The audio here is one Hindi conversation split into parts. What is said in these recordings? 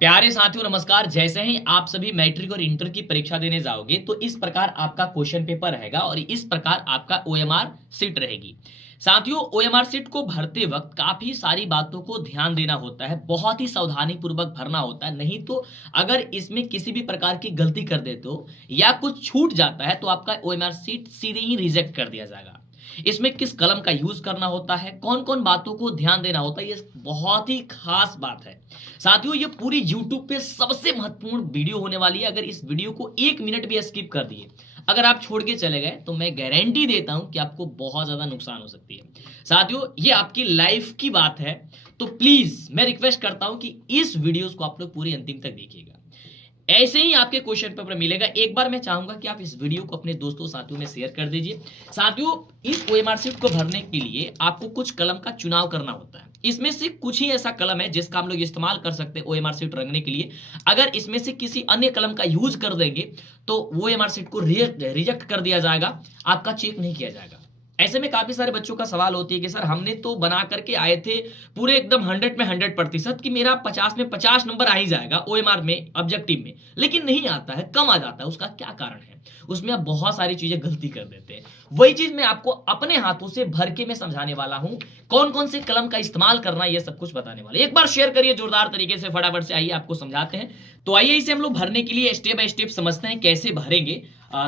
प्यारे साथियों नमस्कार। जैसे ही आप सभी मैट्रिक और इंटर की परीक्षा देने जाओगे तो इस प्रकार आपका क्वेश्चन पेपर रहेगा और इस प्रकार आपका ओएमआर सीट रहेगी। साथियों, ओएमआर सीट को भरते वक्त काफी सारी बातों को ध्यान देना होता है, बहुत ही सावधानी पूर्वक भरना होता है, नहीं तो अगर इसमें किसी भी प्रकार की गलती कर देते हो या कुछ छूट जाता है तो आपका ओएमआर सीट सीधे ही रिजेक्ट कर दिया जाएगा। इसमें किस कलम का यूज करना होता है, कौन कौन बातों को ध्यान देना होता है, ये बहुत ही खास बात है। साथियों, ये पूरी YouTube पे सबसे महत्वपूर्ण वीडियो होने वाली है। अगर इस वीडियो को 1 मिनट भी स्किप कर दिए, अगर आप छोड़ के चले गए तो मैं गारंटी देता हूं कि आपको बहुत ज्यादा नुकसान हो सकती है। साथियों, ये आपकी लाइफ की बात है, तो प्लीज मैं रिक्वेस्ट करता हूं कि इस वीडियोस को आप लोग पूरी अंतिम तक देखिएगा। ऐसे ही आपके क्वेश्चन पेपर मिलेगा। एक बार मैं चाहूंगा कि आप इस वीडियो को अपने दोस्तों साथियों में शेयर कर दीजिए। साथियों, इस ओएमआर शीट को भरने के लिए आपको कुछ कलम का चुनाव करना होता है। इसमें से कुछ ही ऐसा कलम है जिसका हम लोग इस्तेमाल कर सकते हैं ओएमआर शीट रंगने के लिए। अगर इसमें से किसी अन्य कलम का यूज कर देंगे तो वो ओएमआर शीट को रिजेक्ट कर दिया जाएगा, आपका चेक नहीं किया जाएगा। ऐसे में काफी सारे बच्चों का सवाल होती है कि सर हमने तो बना करके आए थे पूरे एकदम 100 में 100% कि मेरा 50 में 50 नंबर आ ही जाएगा ओएमआर में, ऑब्जेक्टिव में, लेकिन नहीं आता है, कम आ जाता है। उसका क्या कारण है? उसमें आप बहुत सारी चीजें गलती कर देते हैं। वही चीज मैं आपको अपने हाथों से भर के मैं समझाने वाला हूं, कौन कौन से कलम का इस्तेमाल करना है, ये सब कुछ बताने वाला। एक बार शेयर करिए जोरदार तरीके से, फटाफट से। आइए आपको समझाते हैं। तो आइए इसे हम लोग भरने के लिए स्टेप बाय स्टेप समझते हैं कैसे भरेंगे।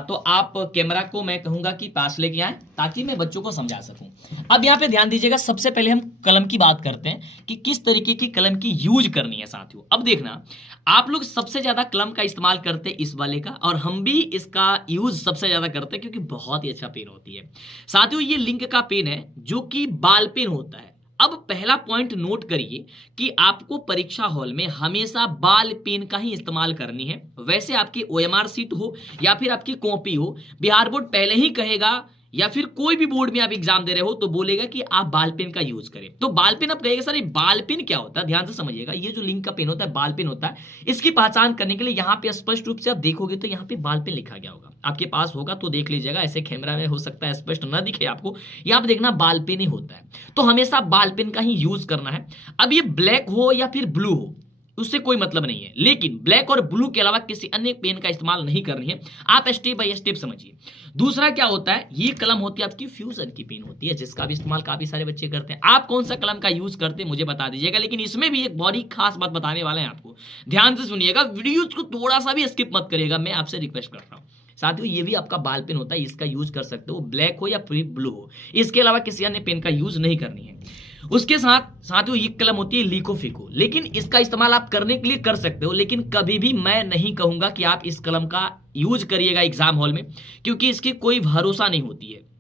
तो आप कैमरा को मैं कहूंगा कि पास लेके आए ताकि मैं बच्चों को समझा सकूं। अब यहाँ पे ध्यान दीजिएगा, सबसे पहले हम कलम की बात करते हैं कि किस तरीके की कलम की यूज करनी है। साथियों, अब देखना, आप लोग सबसे ज्यादा कलम का इस्तेमाल करते हैं इस वाले का, और हम भी इसका यूज सबसे ज्यादा करते हैं क्योंकि बहुत ही अच्छा पेन होती है। साथियों, ये लिंक का पेन है जो कि बाल पेन होता है। अब पहला पॉइंट नोट करिए कि आपको परीक्षा हॉल में हमेशा बाल पेन का ही इस्तेमाल करनी है। वैसे आपकी ओएमआर सीट हो या फिर आपकी कॉपी हो, बिहार बोर्ड पहले ही कहेगा, या फिर कोई भी बोर्ड में आप एग्जाम दे रहे हो तो बोलेगा कि आप बाल पेन का यूज करें। तो बाल पेन, आप कहेगा सर ये बाल पेन क्या होता है? ध्यान से समझिएगा, ये जो लिंक का पेन होता है बाल पेन होता है। इसकी पहचान करने के लिए यहाँ पे स्पष्ट रूप से आप देखोगे तो यहाँ पे बाल पेन लिखा गया होगा, आपके पास होगा तो देख लीजिएगा। ऐसे कैमरा में हो सकता है स्पष्ट ना दिखे आपको, यहाँ पे देखना बाल पेन ही होता है। तो हमेशा बाल पेन का ही यूज करना है। अब ये ब्लैक हो या फिर ब्लू हो उससे कोई मतलब नहीं है, लेकिन ब्लैक और ब्लू के अलावा किसी अन्य पेन का इस्तेमाल नहीं करनी है। आप स्टेप बाय स्टेप समझिए। दूसरा क्या होता है, ये कलम होती है आपकी फ्यूजन की पेन होती है, जिसका भी इस्तेमाल काफी सारे बच्चे करते हैं। आप कौन सा कलम का यूज करते हैं मुझे बता दीजिएगा, लेकिन इसमें भी एक बहुत ही खास बात बताने वाले हैं आपको। ध्यान से सुनिएगा, वीडियो को थोड़ा सा भी स्किप मत करिएगा, मैं आपसे रिक्वेस्ट कर रहा हूं। साथियों, ये भी आपका बाल पेन होता है, इसका यूज कर सकते हो, ब्लैक हो या फिर ब्लू हो। इसके अलावा किसी अन्य पेन का यूज नहीं करनी है। उसके साथ साथियों ये कलम होती है लीको फीको, लेकिन इसका इस्तेमाल आप करने के लिए कर सकते हो, लेकिन कभी भी मैं नहीं कहूंगा कि आप इस कलम का यूज करिएगा एग्जाम हॉल में, क्योंकि इसकी कोई भरोसा नहीं होती है।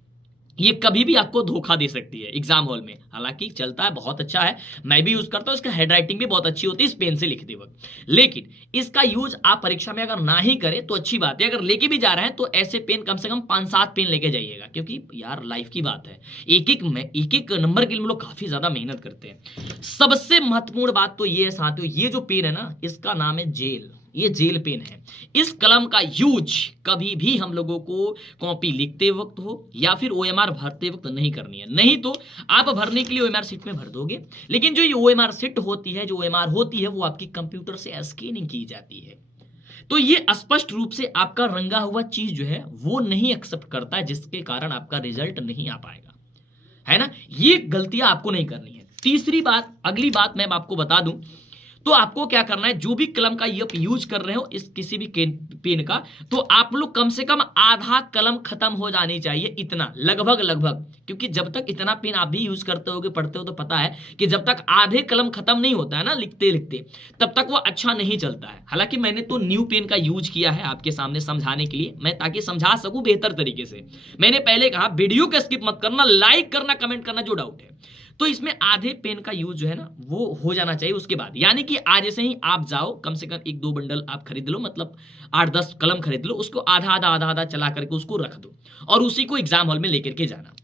ये कभी भी आपको धोखा दे सकती है एग्जाम हॉल में। हालांकि चलता है, बहुत अच्छा है, मैं भी यूज करता हूं, इसका हैंडराइटिंग भी बहुत अच्छी होती है इस पेन से लिखते वक्त। लेकिन इसका यूज आप परीक्षा में अगर ना ही करें तो अच्छी बात है। अगर लेके भी जा रहे हैं तो ऐसे पेन कम से कम 5-7 पेन लेके जाइएगा, क्योंकि यार लाइफ की बात है। एक एक नंबर के लिए हम लोग काफी ज्यादा मेहनत करते हैं। सबसे महत्वपूर्ण बात तो ये है साथियों, ये जो पेन है ना, इसका नाम है जेल। ये जेल पेन है। इस कलम का यूज कभी भी हम लोगों को कॉपी लिखते वक्त हो या फिर ओएमआर भरते वक्त नहीं करनी है। नहीं तो आप भरने के लिए ओएमआर शीट में भर दोगे, लेकिन जो ये ओएमआर शीट होती है, जो ओएमआर होती है, वो आपकी कंप्यूटर से स्कैनिंग की जाती है। तो ये स्पष्ट रूप से आपका रंगा हुआ चीज जो है वो नहीं एक्सेप्ट करता है, जिसके कारण आपका रिजल्ट नहीं आ पाएगा, है ना। ये गलतियां आपको नहीं करनी है। तीसरी बात, अगली बात मैं आपको बता दूं, तो आपको क्या करना है, जो भी कलम का ये यूज कर रहे हो इस किसी भी पेन का, तो आप लोग कम से कम आधा कलम खत्म हो जानी चाहिए, इतना लगभग। क्योंकि जब तक इतना पेन आप भी यूज करते होगे, पढ़ते हो, तो पता है कि जब तक आधे कलम खत्म नहीं होता है ना लिखते लिखते, तब तक वो अच्छा नहीं चलता है। हालांकि मैंने तो न्यू पेन का यूज किया है आपके सामने समझाने के लिए, मैं ताकि समझा सकूं बेहतर तरीके से। मैंने पहले कहा वीडियो को स्किप मत करना, लाइक करना, कमेंट करना जो डाउट है। तो इसमें आधे पेन का यूज जो है ना वो हो जाना चाहिए। उसके बाद यानी कि आज से ही आप जाओ, कम से कम 1-2 बंडल आप खरीद लो, मतलब 8-10 कलम खरीद लो, उसको आधा आधा चला करके उसको रख दो और उसी को एग्जाम हॉल में लेकर के जाना।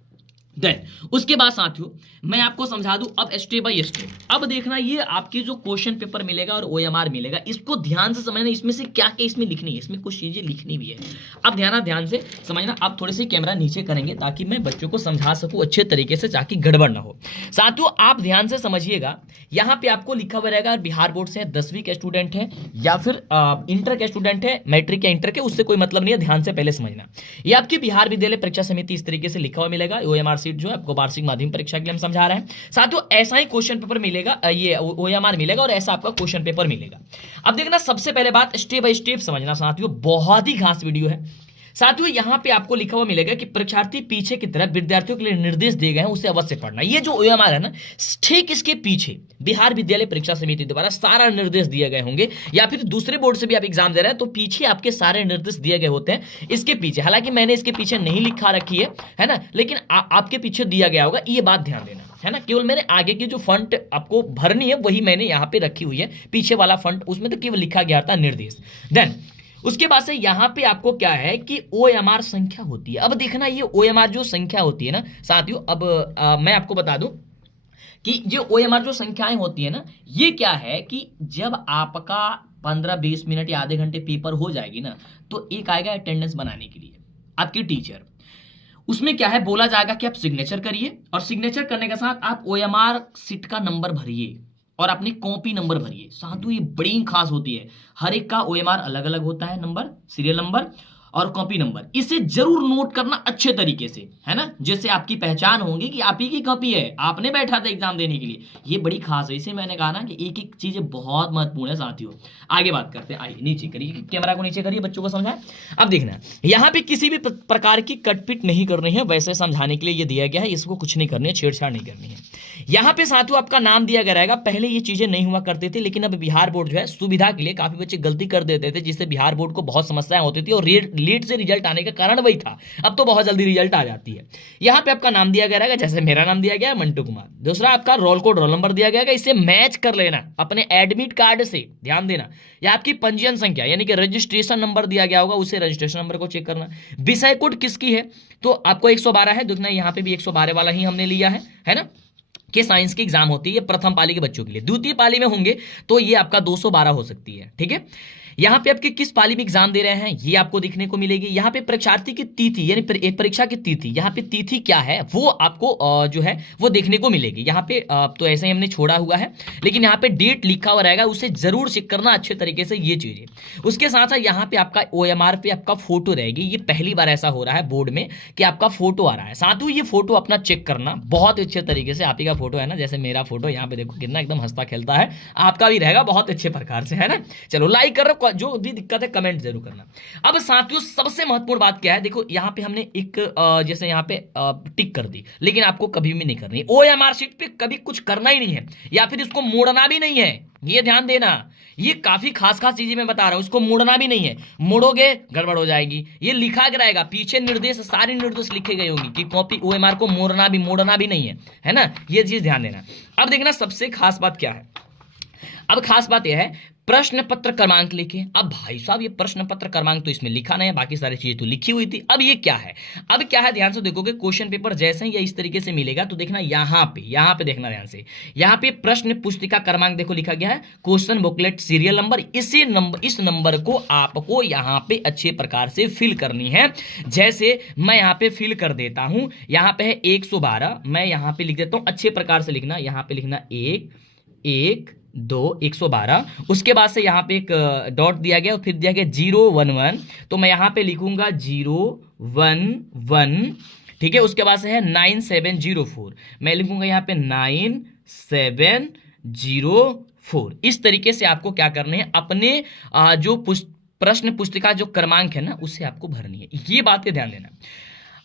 देन उसके बाद साथियों मैं आपको समझा दूं अब स्टेप बाय स्टेप। अब देखना ये आपकी जो क्वेश्चन पेपर मिलेगा और ओएमआर मिलेगा, इसको ध्यान से समझना, इसमें से क्या क्या इसमें लिखनी है, इसमें कुछ चीजें लिखनी भी है। अब ध्यान से समझना। आप थोड़े से कैमरा नीचे करेंगे ताकि मैं बच्चों को समझा सकूं अच्छे तरीके से, ताकि गड़बड़ ना हो। साथियों आप ध्यान से समझिएगा, यहाँ पे आपको लिखा हुआ रहेगा बिहार बोर्ड से 10वीं के स्टूडेंट है या फिर इंटर के स्टूडेंट है, मैट्रिक या इंटर के, उससे कोई मतलब नहीं है, ध्यान से पहले समझना। ये आपकी बिहार विद्यालय परीक्षा समिति इस तरीके से लिखा हुआ मिलेगा। ओएमआर सीट जो है आपको वार्षिक माध्यमिक परीक्षा के लिए हम समझा रहे हैं। साथियों ऐसा ही क्वेश्चन पेपर मिलेगा, ये ओएमआर मिलेगा और ऐसा आपका क्वेश्चन पेपर मिलेगा। अब देखना सबसे पहले बात स्टेप बाय स्टेप समझना साथियों, बहुत ही खास वीडियो है। साथियों यहां पे आपको लिखा हुआ मिलेगा कि परीक्षार्थी पीछे की तरफ विद्यार्थियों के लिए निर्देश दिए गए हैं, उसे अवश्य पढ़ना। ये जो ओएमआर है ना, ठीक इसके पीछे बिहार विद्यालय परीक्षा समिति द्वारा सारा निर्देश दिए गए होंगे, या फिर दूसरे बोर्ड से भी आप एग्जाम दे रहे हैं तो पीछे आपके सारे निर्देश दिए गए होते हैं इसके पीछे। हालांकि मैंने इसके पीछे नहीं लिखा रखी है ना, लेकिन आपके पीछे दिया गया होगा, ये बात ध्यान देना है ना। केवल मैंने आगे की जो फंट आपको भरनी है वही मैंने यहाँ पे रखी हुई है, पीछे वाला फंट उसमें तो केवल लिखा गया था निर्देश। देन उसके बाद से यहां पे आपको क्या है कि ओएमआर संख्या होती है। अब देखना ये ओएमआर जो संख्या होती है ना साथियों, अब मैं आपको बता दूं कि जो ओएमआर जो संख्याएं होती है ना, ये क्या है कि जब आपका 15-20 मिनट या आधे घंटे पेपर हो जाएगी ना, तो एक आएगा अटेंडेंस बनाने के लिए आपकी टीचर। उसमें क्या है, बोला जाएगा कि आप सिग्नेचर करिए, और सिग्नेचर करने के साथ आप ओएमआर सीट का नंबर भरिए और अपनी कॉपी नंबर भरिए। साथियों ये बड़ी खास होती है, हर एक का ओएमआर अलग अलग होता है, नंबर, सीरियल नंबर और कॉपी नंबर। इसे जरूर नोट करना अच्छे तरीके से, है ना, जिससे आपकी पहचान होगी कि आप ही की कॉपी है, आपने बैठा था एग्जाम देने के लिए। ये बड़ी खास है, इसे मैंने कहा ना कि एक एक चीजें बहुत महत्वपूर्ण है साथियों। आगे बात करते हैं, आइए नीचे करिए, कैमरा को नीचे करिए, बच्चों को समझाएं। अब देखना यहाँ पे किसी भी प्रकार की कटपिट नहीं करनी है, वैसे समझाने के लिए ये दिया गया है, इसको कुछ नहीं करनी है, छेड़छाड़ नहीं करनी है। यहाँ पे साथियों आपका नाम दिया गया रहेगा। पहले ये चीजें नहीं हुआ करती थी, लेकिन अब बिहार बोर्ड जो है सुविधा के लिए काफी बच्चे गलती कर देते थे, जिससे बिहार बोर्ड को बहुत समस्याएं होती थी और लेट से रिजल्ट आने का कारण वही था। अब तो बहुत जल्दी रिजल्ट आ जाती है। यहाँ पे आपका नाम दिया गया रहेगा, जैसे मेरा नाम दिया गया है मंटू कुमार। दूसरा आपका रोल कोड, रोल नंबर दिया गया है, इसे मैच कर लेना अपने एडमिट कार्ड से, ध्यान देना। या आपकी पंजीयन संख्या यानी कि रजिस्ट्रेशन नंबर दिया गया होगा, उसे रजिस्ट्रेशन नंबर को चेक करना। विषय कोड किसकी है, तो आपको 112 है, देखना यहाँ पे भी 112 वाला ही हमने लिया है ना, कि साइंस की एग्जाम होती है प्रथम पाली के बच्चों के लिए। द्वितीय पाली में होंगे तो ये आपका 212 हो सकती है, ठीक है। यहाँ पे आपके किस पाली में एग्जाम दे रहे हैं ये आपको दिखने को मिलेगी। यहाँ पे परीक्षार्थी की तिथि यानी परीक्षा की तिथि, यहाँ पे तिथि क्या है वो आपको जो है वो देखने को मिलेगी। यहाँ पे तो ऐसे ही हमने छोड़ा हुआ है, लेकिन यहाँ पे डेट लिखा हुआ रहेगा, उसे जरूर चेक करना अच्छे तरीके से ये चीजें। उसके साथ साथ यहाँ पे आपका ओएमआर पे आपका फोटो रहेगी। ये पहली बार ऐसा हो रहा है बोर्ड में कि आपका फोटो आ रहा है। साथ ही ये फोटो अपना चेक करना बहुत अच्छे तरीके से। आप ही का फोटो है ना, जैसे मेरा फोटो यहाँ पे देखो कितना एकदम हंसता खेलता है, आपका भी रहेगा बहुत अच्छे प्रकार से, है ना। चलो लाइक कर रहे हो, जो भी दिक्कत है कमेंट जरूर करना। अब साथियों सबसे महत्वपूर्ण बात क्या है, देखो यहाँ पे हमने एक जैसे यहाँ पे टिक कर दी, लेकिन आपको कभी भी नहीं करनी। ओएमआर शीट पे कभी कुछ करना ही नहीं है, या फिर इसको मोड़ना भी नहीं है, ये ध्यान देना। ये काफी खास चीजें मैं बता रहा हूं, इसको मोड़ना भी नहीं है, मोड़ोगे गड़बड़ हो जाएगी। ये लिखा रहेगा पीछे निर्देश, सारे निर्देश लिखे गए होंगे कि कॉपी ओएमआर को मोड़ना भी नहीं है ना, ये चीज ध्यान देना। अब देखना सबसे खास बात क्या है, अब खास बात यह है प्रश्न पत्र क्रमांक लिखे। अब भाई साहब ये प्रश्न पत्र क्रमांक तो इसमें लिखा नहीं है, बाकी सारी चीजें तो लिखी हुई थी। अब ये क्या है, अब क्या है ध्यान से देखोगे, क्वेश्चन पेपर जैसे ही इस तरीके से मिलेगा तो देखना यहाँ पे देखना ध्यान से, यहाँ पे प्रश्न पुस्तिका क्रमांक देखो लिखा गया है, क्वेश्चन बुकलेट सीरियल नंबर। इस नंबर को आपको यहाँ पे अच्छे प्रकार से फिल करनी है। जैसे मैं यहाँ पे फिल कर देता हूं, यहाँ पे है 112, मैं यहाँ पे लिख देता हूं, अच्छे प्रकार से लिखना। यहाँ पे लिखना 1 2 112। उसके बाद से यहाँ पे एक डॉट दिया गया और फिर दिया गया 011, तो मैं यहाँ पे लिखूंगा 011, ठीक है। उसके बाद से है 9704, मैं लिखूंगा यहाँ पे 9704। इस तरीके से आपको क्या करने हैं, अपने जो प्रश्न पुस्तिका जो क्रमांक है ना उसे आपको भरनी है, ये बात पे ध्यान देना।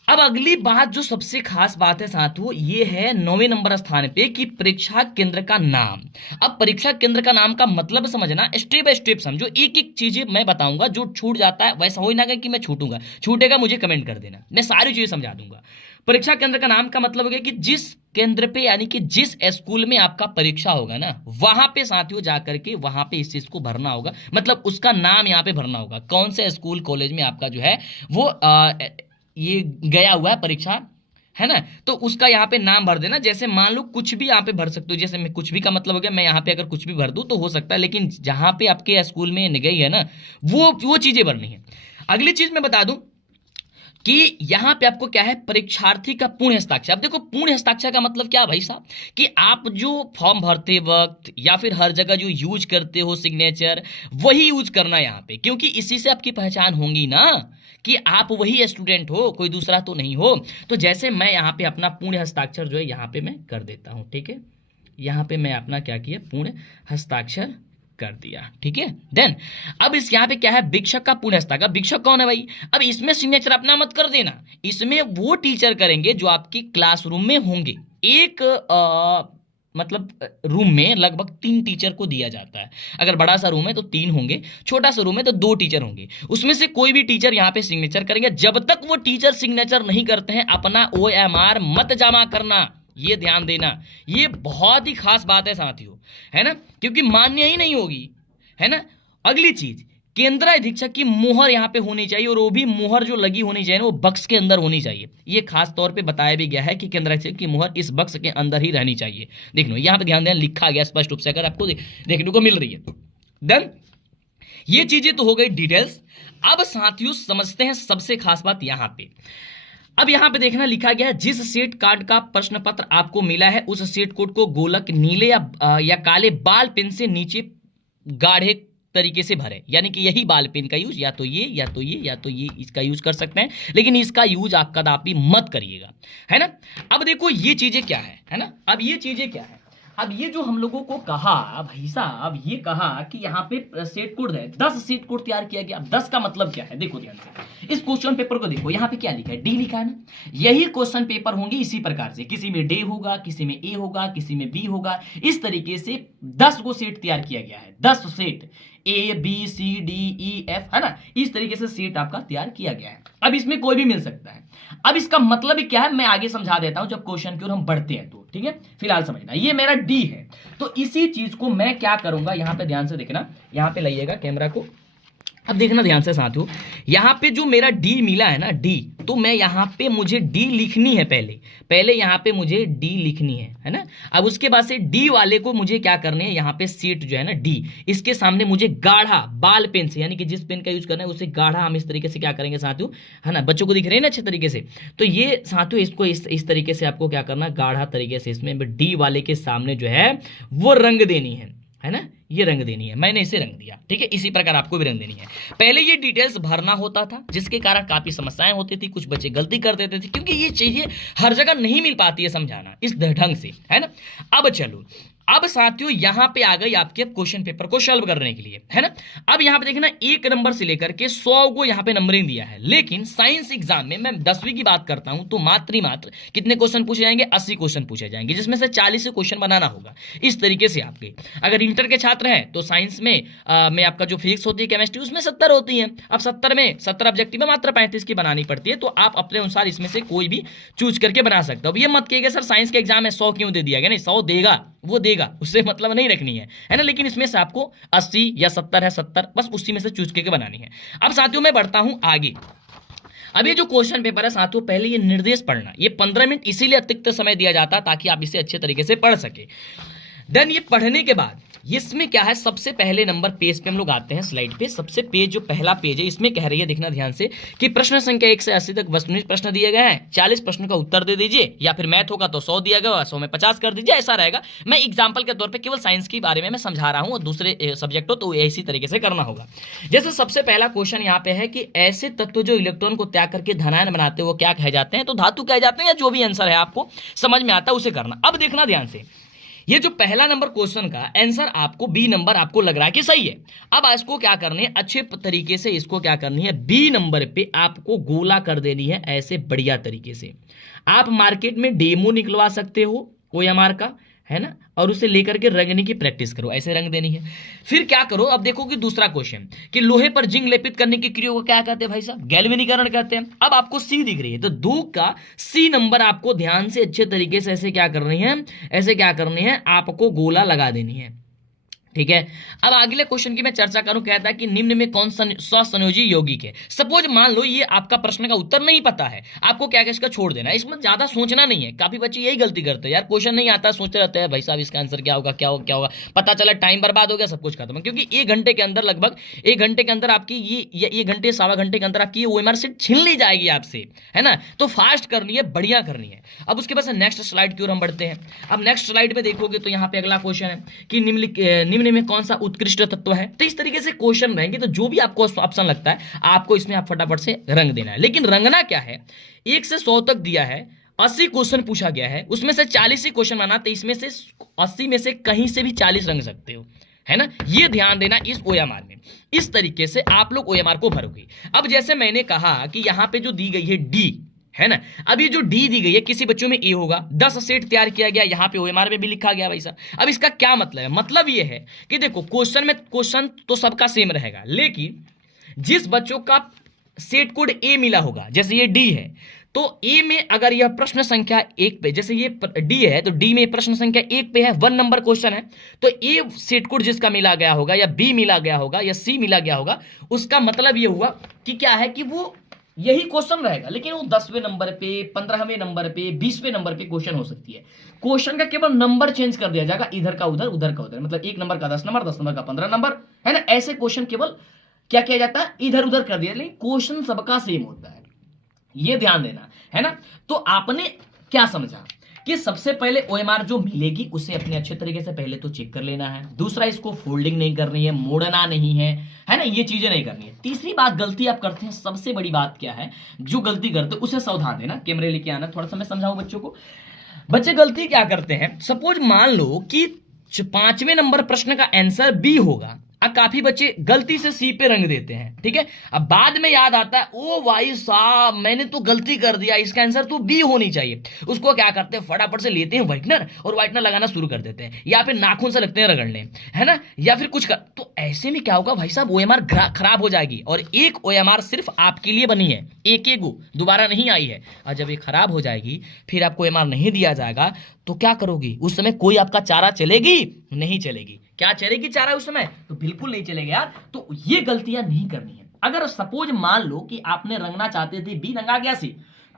अब अगली बात जो सबसे खास बात है साथियों, ये है 9वें नंबर स्थान पे कि परीक्षा केंद्र का नाम। अब परीक्षा केंद्र का नाम का मतलब समझना, स्टेप बाय स्टेप समझो, एक एक चीजें मैं बताऊंगा, जो छूट जाता है वैसा हो ही ना कि मैं छूटेगा मुझे कमेंट कर देना, मैं सारी चीजें समझा दूंगा। परीक्षा केंद्र का नाम का मतलब हो गया कि जिस केंद्र पे यानी कि जिस स्कूल में आपका परीक्षा होगा ना, वहां पे साथियों जाकर के वहां पे इस चीज को भरना होगा, मतलब उसका नाम यहाँ पे भरना होगा। कौन से स्कूल कॉलेज में आपका जो है वो ये गया हुआ है परीक्षा है ना, तो उसका यहाँ पे नाम भर देना। जैसे मान लो कुछ भी यहाँ पे भर सकते हो, जैसे मैं कुछ भी का मतलब हो गया, मैं यहाँ पे अगर कुछ भी भर दूं तो हो सकता है, लेकिन जहाँ पे आपके स्कूल में गई है ना वो चीजें भरनी है। अगली चीज मैं बता दूं कि यहां पे आपको क्या है, परीक्षार्थी का पूर्ण हस्ताक्षर। अब देखो पूर्ण हस्ताक्षर का मतलब क्या भाई साहब, कि आप जो फॉर्म भरते वक्त या फिर हर जगह जो यूज करते हो सिग्नेचर, वही यूज करना यहां पे, क्योंकि इसी से आपकी पहचान होगी ना कि आप वही स्टूडेंट हो, कोई दूसरा तो नहीं हो। तो जैसे मैं यहाँ पे अपना पूर्ण हस्ताक्षर जो है यहाँ पे मैं कर देता हूं, ठीक है, यहाँ पे मैं अपना क्या किया, पूर्ण हस्ताक्षर कर दिया, ठीक है। देन अब इस यहाँ पे क्या है, भिक्षक का पूर्ण हस्ताक्षर। भिक्षक कौन है भाई, अब इसमें सिग्नेचर अपना मत कर देना, इसमें वो टीचर करेंगे जो आपकी क्लासरूम में होंगे। एक मतलब रूम में लगभग 3 टीचर को दिया जाता है। अगर बड़ा सा रूम है तो 3 होंगे, छोटा सा रूम है तो 2 टीचर होंगे। उसमें से कोई भी टीचर यहाँ पे सिग्नेचर करेंगे। जब तक वो टीचर सिग्नेचर नहीं करते हैं अपना OMR मत जमा करना, ये ध्यान देना, ये बहुत ही खास बात है साथियों, है ना, क्योंकि मान्य ही नहीं होगी, है ना। अगली चीज, केंद्र अधीक्षक की मोहर यहाँ पे होनी चाहिए, और वो भी मोहर जो लगी होनी चाहिए ना वो बक्स के अंदर होनी चाहिए। ये खास तौर पे बताया भी गया है कि केंद्र अधीक्षक की मोहर इस बक्स के अंदर ही रहनी चाहिए। देख लो यहाँ पे ध्यान देना, लिखा गया स्पष्ट रूप से, अगर आपको देखने को मिल रही है। देन ये चीजें तो हो गई डिटेल्स। अब साथियों समझते हैं सबसे खास बात यहाँ पे। अब यहां पे देखना लिखा गया है, जिस सेट कार्ड का प्रश्न पत्र आपको मिला है उस सेट कोड को गोलक नीले या काले बाल पेन से नीचे गाढ़े तरीके से भरे। यानी कि यही बाल पेन का यूज, या तो ये या तो ये या तो ये इसका यूज कर सकते हैं, लेकिन इसका यूज आप कदापि मत करिएगा, है ना। अब देखो ये चीजें क्या है ना, अब ये चीजें क्या है, अब ये जो हम लोगों को कहा भाई साहब, ये कहा कि यहाँ पे सेट कोड है, 10 सेट कोड तैयार किया गया। अब 10 का मतलब क्या है, देखो ध्यान से इस क्वेश्चन पेपर को देखो, यहाँ पे क्या लिखा है, डी लिखा है ना। यही क्वेश्चन पेपर होंगे इसी प्रकार से, किसी में डे होगा, किसी में ए होगा, किसी में बी होगा। इस तरीके से 10 को सेट तैयार किया गया है, 10 सेट, ABCDEF, है ना, इस तरीके से सेट आपका तैयार किया गया है। अब इसमें कोई भी मिल सकता है। अब इसका मतलब क्या है मैं आगे समझा देता हूं जब क्वेश्चन की ओर हम बढ़ते हैं तो, ठीक है, फिलहाल समझना। ये मेरा डी है, तो इसी चीज को मैं क्या करूंगा, यहां पे ध्यान से देखना, यहां पे लाइएगा कैमरा को। अब देखना ध्यान से साथियों, यहां पे जो मेरा डी मिला है ना, डी, तो मैं यहां पे मुझे डी लिखनी है, पहले यहां पे मुझे डी लिखनी है ना। अब उसके बाद से डी वाले को मुझे क्या करने है, यहां पे सीट जो है ना डी, इसके सामने मुझे गाढ़ा बाल पेन से, यानी कि जिस पेन का यूज करना है उसे गाढ़ा हम इस तरीके से क्या करेंगे साथियों, है ना, बच्चों को दिख रहे हैं ना अच्छे तरीके से। तो ये साथियों इसको इस तरीके से आपको क्या करना, गाढ़ा तरीके से इसमें डी वाले के सामने जो है वो रंग देनी है ना, ये रंग देनी है, मैंने इसे रंग दिया, ठीक है। इसी प्रकार आपको भी रंग देनी है। पहले ये डिटेल्स भरना होता था, जिसके कारण काफी समस्याएं होती थी, कुछ बच्चे गलती कर देते थे, क्योंकि ये चीजें हर जगह नहीं मिल पाती है समझाना इस ढंग से, है ना। अब चलो, अब साथियों यहां पे आ गई आपके क्वेश्चन पेपर को सॉल्व करने के लिए, है ना। अब यहां पे देखना 1 नंबर से लेकर के 100 को यहां पे नंबरिंग दिया है, लेकिन साइंस एग्जाम में मैं 10वीं की बात करता हूं तो मात्र कितने क्वेश्चन पूछे जाएंगे, 80 क्वेश्चन पूछे जाएंगे, जिसमें से 40 क्वेश्चन बनाना होगा। इस तरीके से आपके अगर इंटर के छात्र हैं तो साइंस में आपका जो फिजिक्स होती है, केमिस्ट्री, उसमें 70 होती है। अब 70 में 70 ऑब्जेक्टिव में मात्र 35 की बनानी पड़ती है, तो आप अपने अनुसार इसमें से कोई भी चूज करके बना सकते हो। अब ये मत कहिएगा सर साइंस के एग्जाम में 100 क्यों दे दिया गया, नहीं 100 देगा, वो देगा, उससे मतलब नहीं रखनी है ना। लेकिन इसमें से आपको 80 या 70 है, 70 बस उसी में से चूज करके बनानी है। अब साथियों मैं बढ़ता हूं आगे। अब ये जो क्वेश्चन पेपर है साथियों, पहले ये निर्देश पढ़ना, ये 15 मिनट इसीलिए अतिरिक्त समय दिया जाता है ताकि आप इसे अच्छे तरीके से पढ़ सके। देन ये पढ़ने के बाद इसमें क्या है, सबसे पहले नंबर पेज पे हम लोग आते हैं, स्लाइड पे सबसे पेज जो पहला पेज है, इसमें कह रही है, देखना ध्यान से, कि प्रश्न संख्या 1 से 80 तक वस्तुनिष्ठ प्रश्न दिए गए हैं, 40 प्रश्न का उत्तर दे दीजिए, या फिर मैथ होगा तो 100 दिया गया, 100 में 50 कर दीजिए, ऐसा रहेगा। मैं एग्जाम्पल के तौर पर केवल साइंस के बारे में मैं समझा रहा हूँ, और दूसरे सब्जेक्ट हो तो इसी तरीके से करना होगा। जैसे सबसे पहला क्वेश्चन यहाँ पे है कि ऐसे तत्व जो इलेक्ट्रॉन को त्याग करके धनायन बनाते हैं वो क्या कहे जाते हैं, तो धातु कहे जाते हैं, या जो भी आंसर है आपको समझ में आता है उसे करना। अब देखना ध्यान से, ये जो पहला नंबर क्वेश्चन का आंसर आपको बी नंबर आपको लग रहा है कि सही है। अब इसको क्या करनी है, अच्छे तरीके से इसको क्या करनी है, बी नंबर पे आपको गोला कर देनी है, ऐसे बढ़िया तरीके से। आप मार्केट में डेमो निकलवा सकते हो OMR का, है ना, और उसे लेकर के रंगने की प्रैक्टिस करो, ऐसे रंग देनी है। फिर क्या करो, अब देखो कि दूसरा क्वेश्चन, कि लोहे पर जिंक लेपित करने की क्रिया को क्या कहते हैं भाई साहब, गैल्वेनीकरण कहते हैं। अब आपको सी दिख रही है, तो 2 का सी नंबर आपको ध्यान से अच्छे तरीके से ऐसे क्या करनी है, ऐसे क्या करनी है, आपको गोला लगा देनी है, ठीक है। अब अगले क्वेश्चन की मैं चर्चा करूं, कहता है कि निम्न में कौन सा स्वसंयोजी यौगिक है। सपोज मान लो ये आपका प्रश्न का उत्तर नहीं पता है, आपको क्या इसका छोड़ देना है, इसमें ज्यादा सोचना नहीं है। काफी बच्चे यही गलती करते हैं यार, क्वेश्चन नहीं आता सोचते रहते हैं भाई साहब इसका आंसर क्या होगा क्या होगा क्या होगा, पता चला टाइम बर्बाद हो गया, सब कुछ खत्म। क्योंकि 1 घंटे के अंदर, लगभग 1 घंटे के अंदर आपकी ये 1 घंटे 1.25 घंटे के अंदर आपकी ये OMR सीट छीन ली जाएगी आपसे, है ना। तो फास्ट करनी है, बढ़िया करनी है। अब उसके बाद नेक्स्ट स्लाइड की ओर हम बढ़ते हैं। अब नेक्स्ट स्लाइड में देखोगे तो यहाँ पे अगला क्वेश्चन है कि निम्न में कौन सा उत्कृष्ट तत्व है। तो इस तरीके से क्वेश्चन रहेंगे, तो जो भी आपको ऑप्शन लगता है आपको इसमें आप फटाफट से रंग देना है। लेकिन रंगना क्या है, 1 से 100 तक दिया है, 80 क्वेश्चन पूछा गया है, उसमें से 40 ही क्वेश्चन बना, तो इसमें से 80 में से कहीं से भी 40 रंग सकते हो, है ना। ये ध्यान देना इस OMR में। इस तरीके से आप लोग OMR को भरोगे। अब जैसे मैंने कहा कि यहां पे जो दी गई है D, है ना। अब ये जो डी दी गई है, किसी बच्चों में ए होगा, 10 सेट तैयार किया गया, यहाँ पे OMR में भी लिखा गया भाई साहब। अब इसका क्या मतलब है, मतलब ये है कि देखो क्वेश्चन तो सबका सेम रहेगा, लेकिन जिस बच्चों का सेट कोड ए मिला होगा, जैसे ये डी है, तो ए में अगर यह प्रश्न संख्या 1 पे, जैसे ये डी है तो डी में प्रश्न संख्या 1 पे है, 1 नंबर क्वेश्चन है, तो ए सेट कोड जिसका मिला गया होगा, या बी मिला गया होगा, या सी मिला गया होगा, उसका मतलब ये हुआ कि क्या है कि वो यही क्वेश्चन रहेगा, लेकिन वो 10वें नंबर पे, 15वें नंबर पे, 20वें नंबर पे क्वेश्चन हो सकती है। क्वेश्चन का केवल नंबर चेंज कर दिया जाएगा, इधर का उधर, उधर का उधर, मतलब 1 नंबर का 10 नंबर, 10 नंबर का 15 नंबर, है ना। ऐसे क्वेश्चन केवल क्या किया जाता है, इधर उधर कर दिया, लेकिन क्वेश्चन सबका सेम होता है, ये ध्यान देना, है ना। तो आपने क्या समझा कि सबसे पहले OMR जो मिलेगी उसे अपने अच्छे तरीके से पहले तो चेक कर लेना है। दूसरा, इसको फोल्डिंग नहीं करनी है, मोड़ना नहीं है ना, ये चीजें नहीं करनी है। तीसरी बात गलती आप करते हैं, सबसे बड़ी बात क्या है, जो गलती करते हैं उसे सावधान देना। कैमरे लेके आना, थोड़ा सा मैं समझाऊं बच्चों को। बच्चे गलती क्या करते हैं, सपोज मान लो कि 5वें नंबर प्रश्न का आंसर बी होगा, अब काफी बच्चे गलती से सी पे रंग देते हैं, ठीक है। अब बाद में याद आता है, ओ भाई साहब मैंने तो गलती कर दिया, इसका आंसर तो बी होनी चाहिए। उसको क्या करते हैं, फटाफट से लेते हैं व्हाइटनर और व्हाइटनर लगाना शुरू कर देते हैं, या फिर नाखून से लगते हैं रगड़ने, है ना, या फिर कुछ कर। तो ऐसे में क्या होगा भाई साहब, OMR खराब हो जाएगी। और एक OMR सिर्फ आपके लिए बनी है, एक गो दोबारा नहीं आई है। और जब ये खराब हो जाएगी, फिर आपको OMR नहीं दिया जाएगा, तो क्या करोगी उस समय, कोई आपका चारा चलेगी नहीं चलेगी। क्या चलेगी चारा उस समय, तो बिल्कुल नहीं चलेगा यार। तो ये गलतियां नहीं करनी है। अगर सपोज मान लो कि आपने रंगना चाहते थे, बी रंगा गया सी,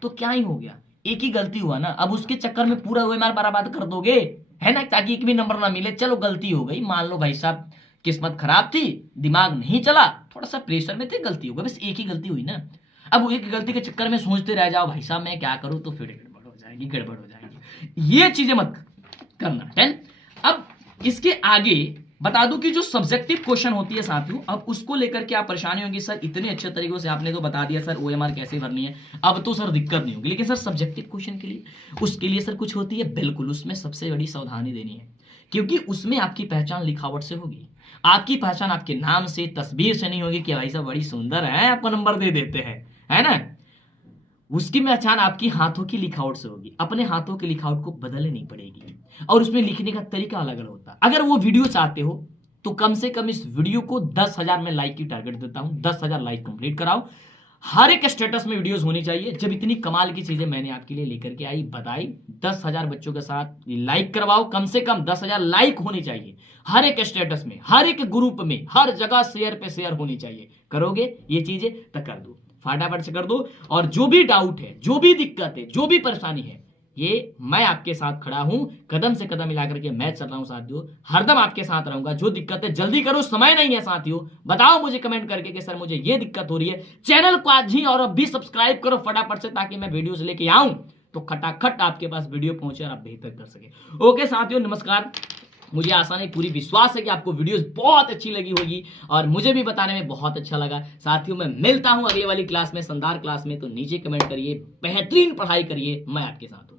तो क्या ही हो गया, एक ही गलती हुआ ना। अब उसके चक्कर में पूरा OMR बर्बाद कर दोगे, है ना, ताकि एक भी नंबर ना मिले। चलो गलती हो गई, मान लो भाई साहब किस्मत खराब थी, दिमाग नहीं चला, थोड़ा सा प्रेशर में थे, गलती हो गई, बस एक ही गलती हुई ना। अब एक गलती के चक्कर में सोचते रह जाओ भाई साहब मैं क्या करूं, तो फिर गड़बड़ हो जाएगी, गड़बड़ हो जाएगी। ये चीजें मत करना। 10। अब इसके आगे बता दूं कि जो सब्जेक्टिव क्वेश्चन होती है साथियों, अब उसको लेकर के आप परेशानी होगी, सर इतने अच्छे तरीके से आपने तो बता दिया सर OMR कैसे भरनी है, अब तो सर दिक्कत नहीं होगी। लेकिन सर सब्जेक्टिव क्वेश्चन के लिए, उसके लिए सर कुछ होती है, बिल्कुल उसमें सबसे बड़ी सावधानी देनी है, क्योंकि उसमें आपकी पहचान लिखावट से होगी। आपकी पहचान आपके नाम से, तस्वीर से नहीं होगी कि भाई साहब बड़ी सुंदर है, आपको नंबर दे देते हैं, है ना। उसकी पहचान आपकी हाथों की लिखावट से होगी। अपने हाथों की लिखावट को बदलनी नहीं पड़ेगी, और उसमें लिखने का तरीका अलग अलग होता है। अगर वो वीडियो चाहते हो तो कम से कम इस वीडियो को 10,000 में लाइक की टारगेट देता हूं, 10,000 लाइक कंप्लीट कराओ। हर एक स्टेटस में वीडियोस होनी चाहिए। जब इतनी कमाल की चीजें मैंने आपके लिए लेकर के आई, बताई, 10,000 बच्चों के साथ लाइक करवाओ, कम से कम 10,000 लाइक होनी चाहिए हर एक स्टेटस में, हर एक ग्रुप में, हर जगह शेयर पे शेयर होनी चाहिए। करोगे ये चीजें तो कर दो, फटाफट से कर दो। और जो भी डाउट है, जो भी दिक्कत है, जो भी परेशानी है, ये मैं आपके साथ खड़ा हूं, कदम से कदम मिलाकर के मैं चल रहा हूं साथियों, हरदम आपके साथ रहूंगा। जो दिक्कत है जल्दी करो, समय नहीं है साथियों। बताओ मुझे कमेंट करके कि सर मुझे ये दिक्कत हो रही है। चैनल को आज ही और अब भी सब्सक्राइब करो फटाफट से, ताकि मैं वीडियोस लेके आऊं तो खटाखट आपके पास वीडियो पहुंचे और आप बेहतर कर सके। ओके साथियों, नमस्कार। मुझे आशा नहीं, पूरी विश्वास है कि आपको वीडियोस बहुत अच्छी लगी होगी, और मुझे भी बताने में बहुत अच्छा लगा। साथियों मैं मिलता हूं अगले वाली क्लास में, शानदार क्लास में। तो नीचे कमेंट करिए, बेहतरीन पढ़ाई करिए, मैं आपके साथ हूं।